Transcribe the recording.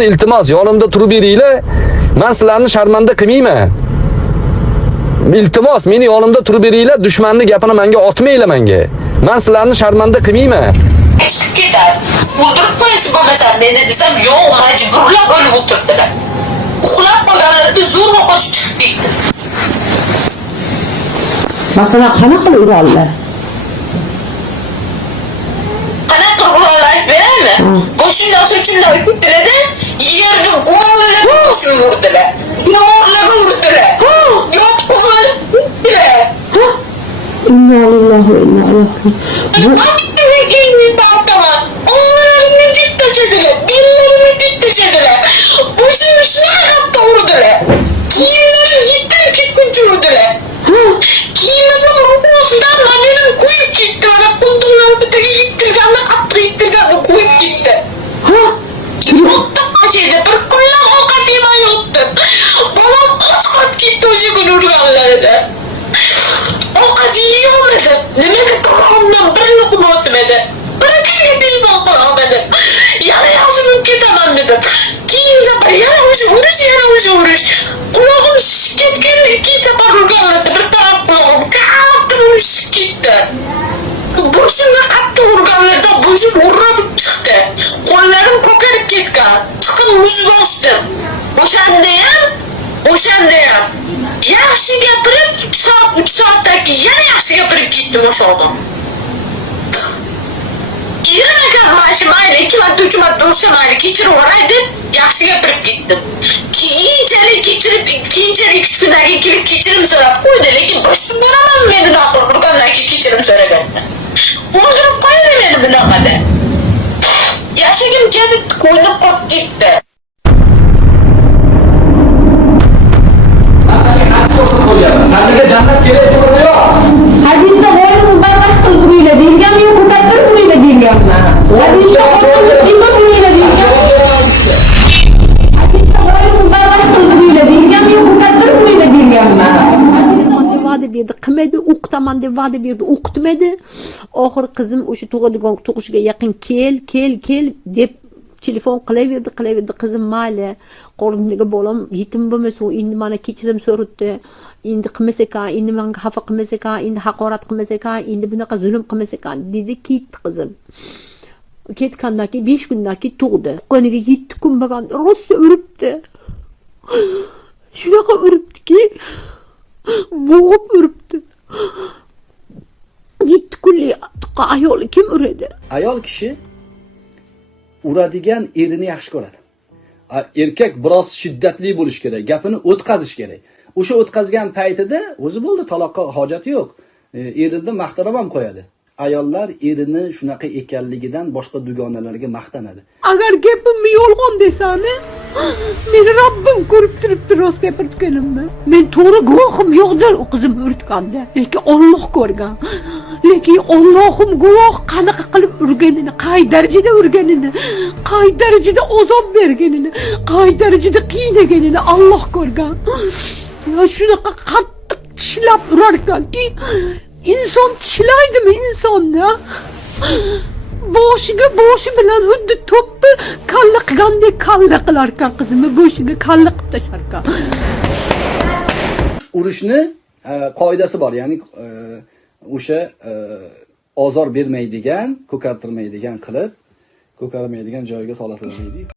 iltimos, yonimda turib beringlar. Men sizlarni sharmanda qilmayman. İltimos, meni yonimda turib beringlar, dushmanning gapini menga otmanglar menga. Men sizlarni sharmanda qilmayman. Chiqib ketadi. O'ldirib qo'yasiz bo'lmasa, men desam, yo'q, majburlab o'lib o'tirdilar. Uxlab qolganlarida zo'rg'a qochib chiqib ketdi. Masalan, qanaqa urollar? Qanaqa urollar aytib beraymi? Boshingdan so'chingdan o'ttiradi, yerga go'rlab boshini urdilar. Yo'qlarga urdilar. Yo'qlar urdilar. Inna lillahi va inna ilayhi raji'un. Nimaga to'g'rimdan bir luqma o'tmadi. Bir kishiga telefon qilmadim. Yana yaxshi ketaman dedim. Keyin safar yana o'sha urish. Qulog'im shishib ketgan, ikki safar urganlarda bir taraf qulog'im qattiq shishib ketdi. Boshimga qattiq urganlarda boshim urib chiqdi. Qo'llarim ko'karib ketgan. Chiqib muz bosdim. O'shanda ham yaxshi gapirib 3 soatdan keyin yana yaxshi gapirib ketdim o'sha odam. Yana mashi mayli 2 marta 3 marta ursa mayli kechirib yuboray deb yaxshi gapirib ketdim. Keyinchalik 3 kundan keyin kelib kechirim so'rab qo'ydi, lekin boshim beraman meni naql urgandan keyin kechirim so'raganda. O'ldirib qo'ydi meni bunaqada. Yashagim keldi, qo'ynib qolib ketdi. Senga jannat kerak yo'q. Hadisda g'oyib barvaqt qilib uringlar deyilganmi, ko'paytirib uringlar deyilganmi? Hadisda g'oyib uringlar deyilganmi? Hadisda g'oyib barvaqt qilib uringlar deyilganmi, ko'paytirib uringlar deyilganmi? Va'da berdi, qilmadi, o'qitaman deb va'da berdi, o'qitmadi. Oxir qizim o'sha tug'ishiga yaqin kel deb telefon qilaverdi. Qizim mayli, qo'rniga bolam yetim bo'lmasa, endi mana kechirim so'radi. Endi qilmas ekan, endi menga xafa qilmas ekan, endi haqorat qilmas ekan, endi bunaqa zulm qilmas ekan dedi, ketdi qizim. Ketgandan keyin 5 kundan keyin tug'di. Qo'niga 7 kun bo'lgan, rosa uribdi. Shunaqa uribdiki, bo'g'ib uribdi. 7 kunlik ayol kim uradi? Ayol kishi uradigan erini yaxshi ko'radi. Erkak biroz shiddatli bo'lish kerak, gapini o'tqazish kerak. O'sha o'tkazgan paytida o'zi bo'ldi, taloqqa hojati yo'q. Erini maqtanib ham qo'yadi. Ayollar erini shunaqa ekanligidan boshqa dugonalarga maqtanadi. Agar gapimni yolg'on desani, meni Robbim ko'rib turibdi rost gapirganimni. Men to'g'ri guvohim yo'qdir u qizim urtganda, lekin Alloh ko'rgan. Lekin Allohim guvoh qanaqa qilib urganini, qay darajada urganini, qay darajada azob berganini, qay darajada qiynaganini Alloh ko'rgan. Ya shunaqa qattiq tishlab urar ekanki, inson tishlaydimi insonni? Boshi bilan xuddi to'pni kalla qilgandek kalla qilar ekan qizimni, boshiga kalla qilib tashar ekan. Urishni qoidasi bor, ya'ni o'sha ozor bermaydigan, ko'kartirmaydigan qilib, ko'karmaydigan joyiga solasizlar deydi.